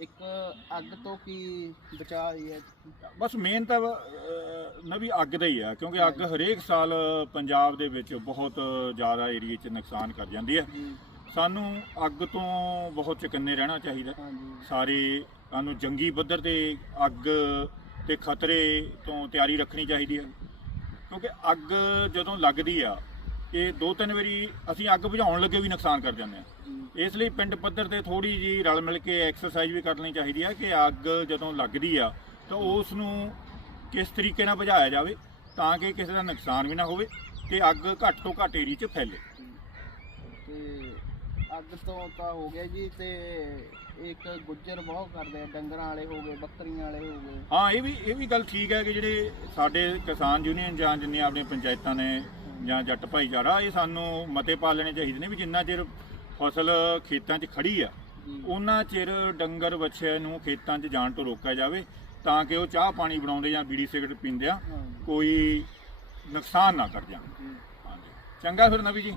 ਇੱਕ ਅੱਗ ਤੋਂ ਕੀ ਬਚਾਅ ਹੈ? ਬਸ ਮੇਨ ਤਾਂ ਅਹ, ਨਵੀ ਅੱਗ ਦਾ ਹੀ ਆ ਕਿਉਂਕਿ ਅੱਗ ਹਰੇਕ ਸਾਲ ਪੰਜਾਬ ਦੇ ਵਿੱਚ ਬਹੁਤ ਜ਼ਿਆਦਾ ਏਰੀਏ 'ਚ ਨੁਕਸਾਨ ਕਰ ਜਾਂਦੀ ਹੈ। ਜੀ। ਸਾਨੂੰ ਅੱਗ ਤੋਂ ਬਹੁਤ ਚੁਕੰਨੇ ਰਹਿਣਾ ਚਾਹੀਦਾ ਹਾਂਜੀ। ਸਾਰੇ ਸਾਨੂੰ ਜੰਗੀ ਪੱਧਰ ਤੇ ਅੱਗ ਤੇ ਖਤਰੇ ਤੋਂ ਤਿਆਰੀ ਰੱਖਣੀ ਚਾਹੀਦੀ ਹੈ। ਕਿਉਂਕਿ ਅੱਗ ਜਦੋਂ ਲੱਗਦੀ ਆ ਇਹ ਦੋ ਤਿੰਨ ਵਾਰੀ ਅਸੀਂ ਅੱਗ ਬੁਝਾਉਣ ਲੱਗੇ ਵੀ ਨੁਕਸਾਨ ਕਰ ਜਾਂਦੇ ਆ ਇਸ ਲਈ ਪਿੰਡ ਪੱਧਰ ਤੇ ਥੋੜੀ ਜੀ ਰਲ ਮਿਲ ਕੇ ਐਕਸਰਸਾਈਜ਼ ਵੀ ਕਰਨੀ ਚਾਹੀਦੀ ਆ ਕਿ ਅੱਗ ਜਦੋਂ ਲੱਗਦੀ ਆ ਤਾਂ ਉਸ ਨੂੰ ਕਿਸ ਤਰੀਕੇ ਨਾਲ ਬੁਝਾਇਆ ਜਾਵੇ ਤਾਂ ਕਿ ਕਿਸੇ ਦਾ ਨੁਕਸਾਨ ਵੀ ਨਾ ਹੋਵੇ ਤੇ ਅੱਗ ਘੱਟ ਤੋਂ ਘੱਟ ਏਰੀਆ 'ਚ ਫੈਲੇ। ਤੇ ਅੱਗ ਤੋਂ ਤਾਂ ਹੋ ਗਿਆ ਜੀ ਤੇ ਇੱਕ ਗੁੱਜਰ ਬਹੁਤ ਕਰਦੇ ਆ ਡੰਗਰਾਂ ਵਾਲੇ ਹੋ ਗਏ ਬੱਕਰੀਆਂ ਵਾਲੇ ਹੋ ਗਏ। ਹਾਂ ਇਹ ਵੀ ਇਹ ਵੀ ਗੱਲ ਠੀਕ ਹੈ ਕਿ ਜਿਹੜੇ ਸਾਡੇ ਕਿਸਾਨ ਯੂਨੀਅਨ ਜਾਂ ਜਿੰਨੀਆਂ ਆਪਣੀਆਂ ਪੰਚਾਇਤਾਂ ਨੇ ਜਾਂ ਜੱਟ ਭਾਈਚਾਰਾ ਇਹ ਸਾਨੂੰ ਮਤੇ ਪਾ ਲੈਣੇ ਚਾਹੀਦੇ ਨੇ ਵੀ ਜਿੰਨਾ ਚਿਰ ਫਸਲ ਖੇਤਾਂ 'ਚ ਖੜੀ ਆ ਉਹਨਾਂ ਚਿਰ ਡੰਗਰ ਬੱਚੇ ਨੂੰ ਖੇਤਾਂ 'ਚ ਜਾਣ ਤੋਂ ਰੋਕਿਆ ਜਾਵੇ ਤਾਂ ਕਿ ਉਹ ਚਾਹ ਪਾਣੀ ਬਣਾਉਂਦੇ ਜਾਂ ਬੀੜੀ ਸਿਗਰਟ ਪੀਂਦੇ ਆ ਕੋਈ ਨੁਕਸਾਨ ਨਾ ਕਰ ਜਾਣ। ਚੰਗਾ ਫਿਰ ਨਵੀ ਜੀ।